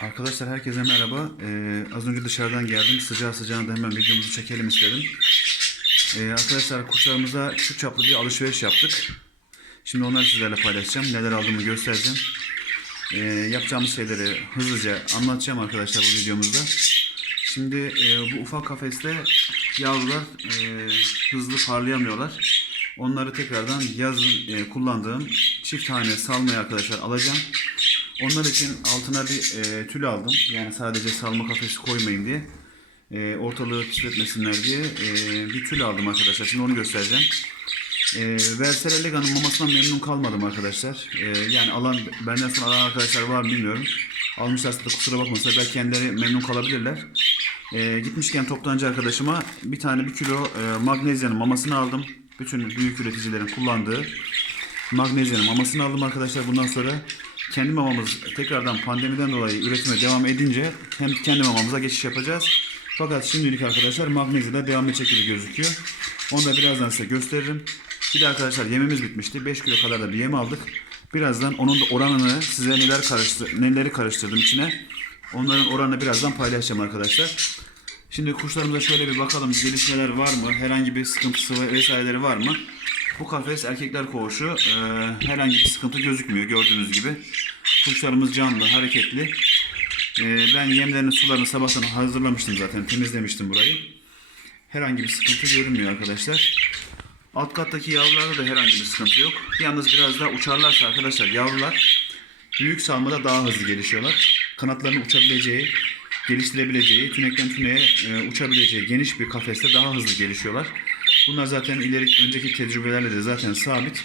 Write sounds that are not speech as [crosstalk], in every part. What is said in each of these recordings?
Arkadaşlar herkese merhaba. Ee, az önce dışarıdan geldim. Sıcağı sıcağına da hemen videomuzu çekelim istedim. Ee, arkadaşlar kuşlarımıza küçük çaplı bir alışveriş yaptık. Şimdi onları sizlerle paylaşacağım. Neler aldığımı göstereceğim. Ee, yapacağımız şeyleri hızlıca anlatacağım arkadaşlar bu videomuzda. Şimdi e, bu ufak kafeste yavrular e, hızlı parlayamıyorlar. Onları tekrardan yazın e, kullandığım çift tane salmayı arkadaşlar alacağım. Onlar için altına bir e, tül aldım. Yani sadece salma kafesi koymayın diye. E, ortalığı pisletmesinler diye e, bir tül aldım arkadaşlar. Şimdi onu göstereceğim. E, Versel Elega'nın mamasından memnun kalmadım arkadaşlar. E, yani alan benden sonra alan arkadaşlar var mı bilmiyorum. Almışlarsa da kusura bakmasınlar. Belki kendileri memnun kalabilirler. E, gitmişken toptancı arkadaşıma bir tane bir kilo e, magnezyanın mamasını aldım. Bütün büyük üreticilerin kullandığı magnezyanın mamasını aldım arkadaşlar. Bundan sonra kendi mamamız tekrardan pandemiden dolayı üretime devam edince hem kendi mamamıza geçiş yapacağız. Fakat şimdilik arkadaşlar magnezyada devam edecek gibi gözüküyor. Onu da birazdan size gösteririm. Bir de arkadaşlar yemimiz bitmişti. 5 kilo kadar da bir yem aldık. Birazdan onun da oranını size neler karıştır neleri karıştırdım içine. Onların oranını birazdan paylaşacağım arkadaşlar. Şimdi kuşlarımıza şöyle bir bakalım gelişmeler var mı? Herhangi bir sıkıntısı ve vesaireleri var mı? Bu kafes erkekler koğuşu. Ee, herhangi bir sıkıntı gözükmüyor gördüğünüz gibi. Kuşlarımız canlı, hareketli. Ee, ben yemlerini, sularını sabahtan hazırlamıştım zaten. Temizlemiştim burayı. Herhangi bir sıkıntı görünmüyor arkadaşlar. Alt kattaki yavrularda da herhangi bir sıkıntı yok. Yalnız biraz daha uçarlarsa arkadaşlar yavrular büyük salmada daha hızlı gelişiyorlar. Kanatlarının uçabileceği, geliştirebileceği, tünekten tüneye e, uçabileceği geniş bir kafeste daha hızlı gelişiyorlar. Bunlar zaten ileri önceki tecrübelerle de zaten sabit.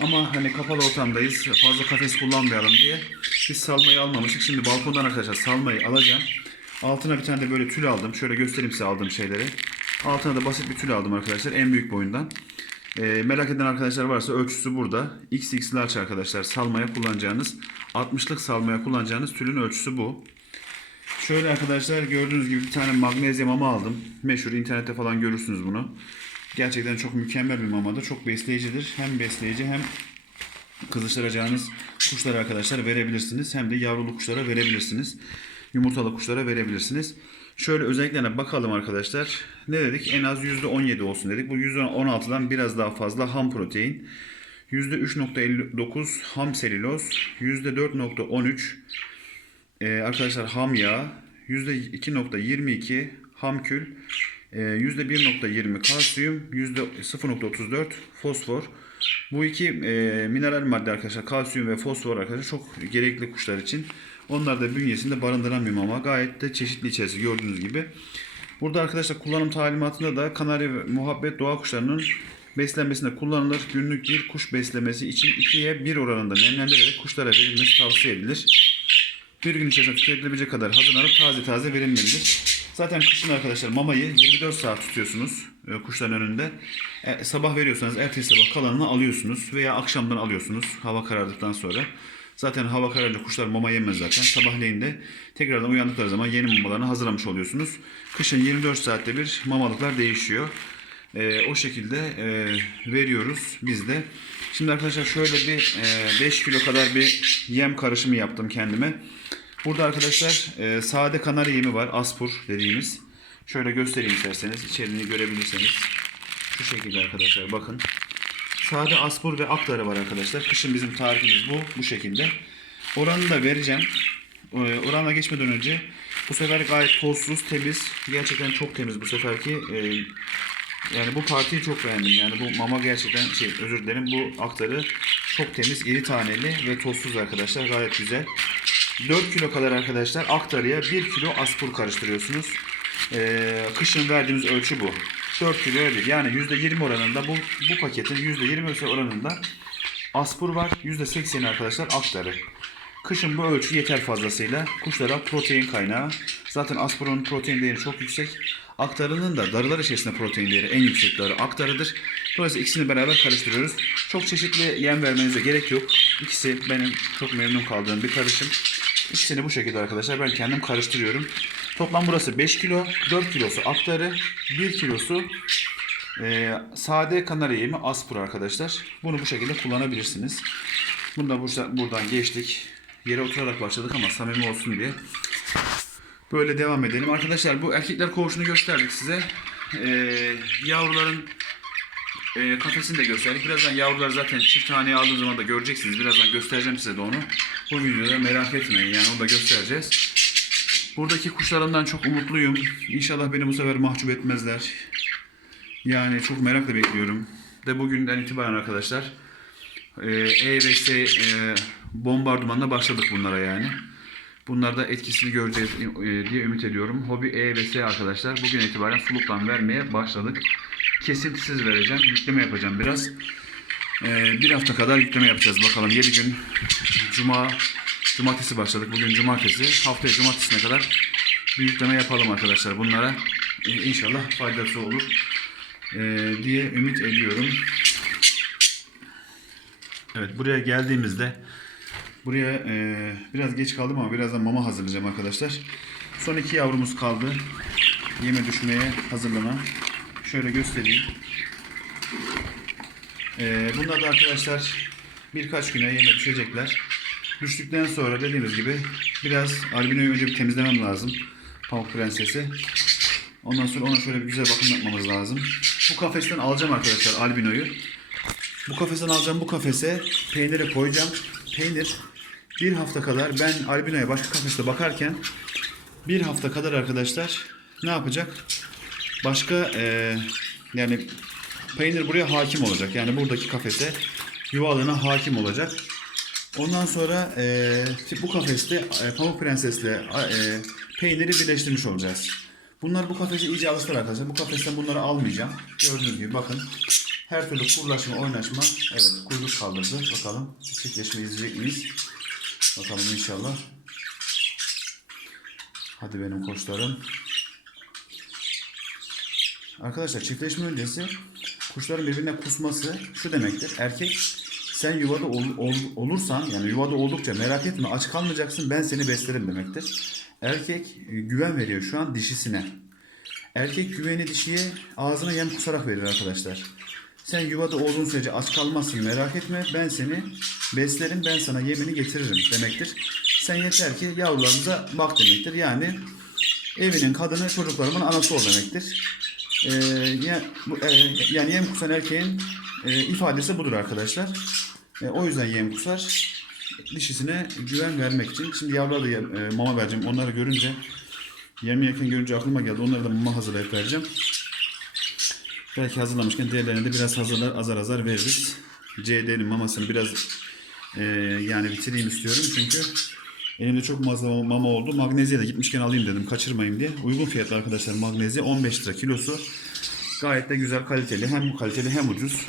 Ama hani kapalı ortamdayız. Fazla kafes kullanmayalım diye biz salmayı almamıştık. Şimdi balkondan arkadaşlar salmayı alacağım. Altına bir tane de böyle tül aldım. Şöyle göstereyim size aldığım şeyleri. Altına da basit bir tül aldım arkadaşlar. En büyük boyundan. Ee, merak eden arkadaşlar varsa ölçüsü burada. XX large arkadaşlar salmaya kullanacağınız 60'lık salmaya kullanacağınız tülün ölçüsü bu. Şöyle arkadaşlar gördüğünüz gibi bir tane magnezyum mama aldım. Meşhur internette falan görürsünüz bunu. Gerçekten çok mükemmel bir mamadır. Çok besleyicidir. Hem besleyici hem kızıştıracağınız kuşlara arkadaşlar verebilirsiniz. Hem de yavrulu kuşlara verebilirsiniz. Yumurtalı kuşlara verebilirsiniz. Şöyle özelliklerine bakalım arkadaşlar. Ne dedik? En az %17 olsun dedik. Bu %16'dan biraz daha fazla ham protein. %3.59 ham selüloz. %4.13 ee, arkadaşlar ham yağ. %2.22 ham kül. Ee, %1.20 kalsiyum. %0.34 fosfor. Bu iki e, mineral madde arkadaşlar kalsiyum ve fosfor arkadaşlar çok gerekli kuşlar için. Onlar da bünyesinde barındıran bir mama. Gayet de çeşitli içerisi gördüğünüz gibi. Burada arkadaşlar kullanım talimatında da kanarya ve muhabbet doğa kuşlarının beslenmesinde kullanılır. Günlük bir kuş beslemesi için 2'ye 1 oranında nemlendirerek kuşlara verilmesi tavsiye edilir. Bir gün içerisinde tüketilebilecek kadar hazırlanıp taze taze verilmelidir. Zaten kışın arkadaşlar mamayı 24 saat tutuyorsunuz e, kuşların önünde. E, sabah veriyorsanız ertesi sabah kalanını alıyorsunuz veya akşamdan alıyorsunuz hava karardıktan sonra. Zaten hava kararınca kuşlar mama yemez zaten. Sabahleyin de tekrardan uyandıkları zaman yeni mamalarını hazırlamış oluyorsunuz. Kışın 24 saatte bir mamalıklar değişiyor. E, o şekilde e, veriyoruz biz de. Şimdi arkadaşlar şöyle bir e, 5 kilo kadar bir yem karışımı yaptım kendime. Burada arkadaşlar e, sade kanarya yemi var. Aspur dediğimiz. Şöyle göstereyim isterseniz. içeriğini görebilirseniz. Şu şekilde arkadaşlar bakın. Sade aspur ve aktarı var arkadaşlar. Kışın bizim tarifimiz bu. Bu şekilde. Oranını da vereceğim. E, oranla geçmeden önce bu sefer gayet tozsuz, temiz. Gerçekten çok temiz bu seferki. E, yani bu partiyi çok beğendim. Yani bu mama gerçekten şey özür dilerim. Bu aktarı çok temiz, iri taneli ve tozsuz arkadaşlar. Gayet güzel. 4 kilo kadar arkadaşlar aktarıya 1 kilo aspur karıştırıyorsunuz. Ee, kışın verdiğimiz ölçü bu. 4 kiloya 1. Yani %20 oranında bu, bu paketin %20 oranında aspur var. %80 arkadaşlar aktarı. Kışın bu ölçü yeter fazlasıyla. Kuşlara protein kaynağı. Zaten aspurun protein değeri çok yüksek. Aktarının da darılar içerisinde protein değeri en yüksek darı aktarıdır. Dolayısıyla ikisini beraber karıştırıyoruz. Çok çeşitli yem vermenize gerek yok. İkisi benim çok memnun kaldığım bir karışım. İkisini bu şekilde arkadaşlar ben kendim karıştırıyorum. Toplam burası 5 kilo, 4 kilosu aktarı, 1 kilosu e, sade kanarya yemi aspur arkadaşlar. Bunu bu şekilde kullanabilirsiniz. Bunu da buradan geçtik. yere oturarak başladık ama samimi olsun diye. Böyle devam edelim. Arkadaşlar bu erkekler koğuşunu gösterdik size. Ee, yavruların e, kafesini de gösterdik. Birazdan yavrular zaten çift haneye aldığım zaman da göreceksiniz. Birazdan göstereceğim size de onu. Bu videoda merak etmeyin yani onu da göstereceğiz. Buradaki kuşlarımdan çok umutluyum. İnşallah beni bu sefer mahcup etmezler. Yani çok merakla bekliyorum. De bugünden itibaren arkadaşlar e, E ve S e, bombardımanla başladık bunlara yani. Bunlar da etkisini göreceğiz e, diye ümit ediyorum. Hobi E arkadaşlar bugün itibaren suluktan vermeye başladık. Kesintisiz vereceğim. Yükleme yapacağım biraz. E, bir hafta kadar yükleme yapacağız. Bakalım 7 gün Cuma Cumartesi başladık. Bugün cumartesi. Haftaya cumartesine kadar bir yükleme yapalım arkadaşlar bunlara. E, inşallah faydası olur e, diye ümit ediyorum. Evet buraya geldiğimizde buraya e, biraz geç kaldım ama birazdan mama hazırlayacağım arkadaşlar. Son iki yavrumuz kaldı. Yeme düşmeye hazırlanan. Şöyle göstereyim. E, bunlar da arkadaşlar birkaç güne yeme düşecekler. Düştükten sonra dediğimiz gibi biraz albinoyu önce bir temizlemem lazım. Pamuk prensesi. Ondan sonra ona şöyle bir güzel bakım yapmamız lazım. Bu kafesten alacağım arkadaşlar albinoyu. Bu kafesten alacağım bu kafese peyniri koyacağım. Peynir bir hafta kadar ben albinoya başka kafeste bakarken bir hafta kadar arkadaşlar ne yapacak? Başka eee, yani peynir buraya hakim olacak. Yani buradaki kafese yuvalığına hakim olacak. Ondan sonra eee, bu kafeste e, Pamuk Prenses'le e, peyniri birleştirmiş olacağız. Bunlar bu kafese iyice alıştılar arkadaşlar. Bu kafesten bunları almayacağım. Gördüğünüz gibi bakın. Her türlü kurlaşma, oynaşma. Evet kuyruk kaldırdı. Bakalım çiftleşme izleyecek miyiz? Bakalım inşallah. Hadi benim koçlarım. Arkadaşlar çiftleşme öncesi kuşların birbirine kusması şu demektir. Erkek sen yuvada ol- ol- olursan yani yuvada oldukça merak etme aç kalmayacaksın ben seni beslerim demektir. Erkek e, güven veriyor şu an dişisine. Erkek güveni dişiye ağzına yem kusarak verir arkadaşlar. Sen yuvada olduğun sürece aç kalmazsın merak etme ben seni beslerim ben sana yemini getiririm demektir. Sen yeter ki yavrularımıza bak demektir. Yani evinin kadını çocuklarımın anası ol demektir. Ee, e, yani yem kusan erkeğin e, ifadesi budur arkadaşlar. E, o yüzden yem kusar. Dişisine güven vermek için. Şimdi yavrulara da e, mama vereceğim. Onları görünce yem yerken görünce aklıma geldi. Onları da mama hazırlayıp vereceğim. Belki hazırlamışken diğerlerine de biraz hazırlar azar azar veririz. CD'nin mamasını biraz e, yani bitireyim istiyorum çünkü elimde çok fazla mama oldu. Magnezya'ya da gitmişken alayım dedim kaçırmayayım diye. Uygun fiyatlı arkadaşlar magnezya 15 lira kilosu. Gayet de güzel kaliteli. Hem kaliteli hem ucuz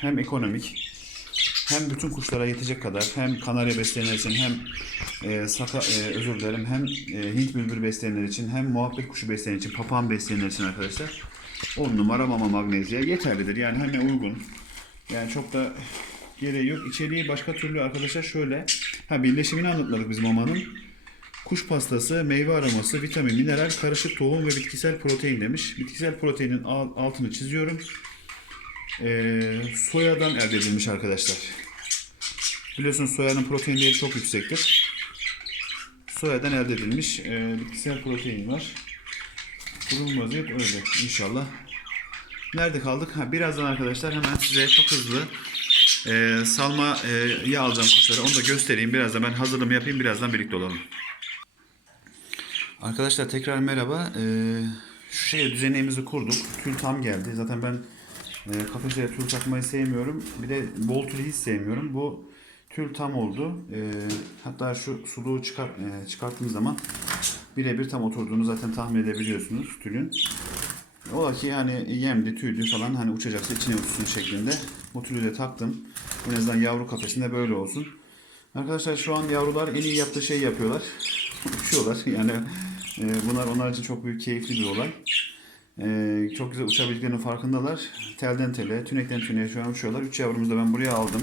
hem ekonomik. Hem bütün kuşlara yetecek kadar hem kanarya besleyenler için hem e, saka e, özür dilerim hem e, Hint bülbül besleyenler için hem muhabbet kuşu besleyenler için papağan besleyenler için arkadaşlar 10 numara mama magnezya yeterlidir. Yani hemen uygun. Yani çok da gereği yok. İçeriği başka türlü arkadaşlar şöyle. Ha birleşimini anlatmadık biz mamanın. Kuş pastası, meyve aroması, vitamin, mineral, karışık tohum ve bitkisel protein demiş. Bitkisel proteinin al- altını çiziyorum. Ee, soyadan elde edilmiş arkadaşlar. Biliyorsunuz soyanın protein değeri çok yüksektir. Soyadan elde edilmiş e, bitkisel protein var. Durum vaziyet öyle inşallah. Nerede kaldık? Ha, birazdan arkadaşlar hemen size çok hızlı e, salma e, yağ alacağım kuşlara. Onu da göstereyim. Birazdan ben hazırlığımı yapayım. Birazdan birlikte olalım. Arkadaşlar tekrar merhaba. Ee, şu şey düzenimizi kurduk. Tül tam geldi. Zaten ben e, kafese tül takmayı sevmiyorum. Bir de bol tülü hiç sevmiyorum. Bu tül tam oldu. Ee, hatta şu suluğu çıkar, e, çıkarttığım zaman birebir tam oturduğunu zaten tahmin edebiliyorsunuz tülün. Ola ki yani yemdi, tüydü falan hani uçacaksa içine uçsun şeklinde. Bu tülü de taktım. En azından yavru kafesinde böyle olsun. Arkadaşlar şu an yavrular en iyi yaptığı şeyi yapıyorlar. Uçuyorlar. [laughs] Yani e, bunlar onlar için çok büyük keyifli bir olay. E, çok güzel uçabildiklerinin farkındalar. Telden tele, tünekten tüneğe şu an uçuyorlar. Üç yavrumuzu da ben buraya aldım.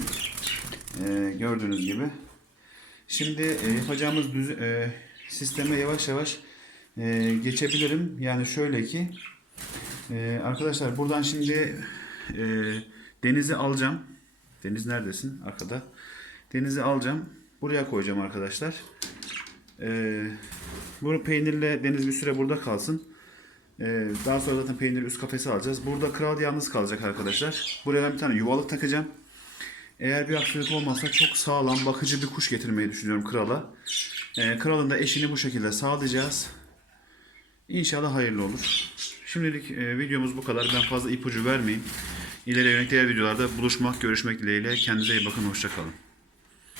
E, gördüğünüz gibi. Şimdi e, yapacağımız düz, e, sisteme yavaş yavaş e, geçebilirim. Yani şöyle ki e, arkadaşlar buradan şimdi e, denizi alacağım. Deniz neredesin? Arkada. Denizi alacağım. buraya koyacağım arkadaşlar. Ee, bu peynirle Deniz bir süre burada kalsın. Ee, daha sonra zaten peyniri üst kafese alacağız. Burada kral yalnız kalacak arkadaşlar. Buraya ben bir tane yuvalık takacağım. Eğer bir aksilik olmazsa çok sağlam bakıcı bir kuş getirmeyi düşünüyorum krala. Ee, kralın da eşini bu şekilde sağlayacağız. İnşallah hayırlı olur. Şimdilik e, videomuz bu kadar. Ben fazla ipucu vermeyeyim. İleri yönelik diğer videolarda buluşmak, görüşmek dileğiyle. Kendinize iyi bakın. Hoşçakalın.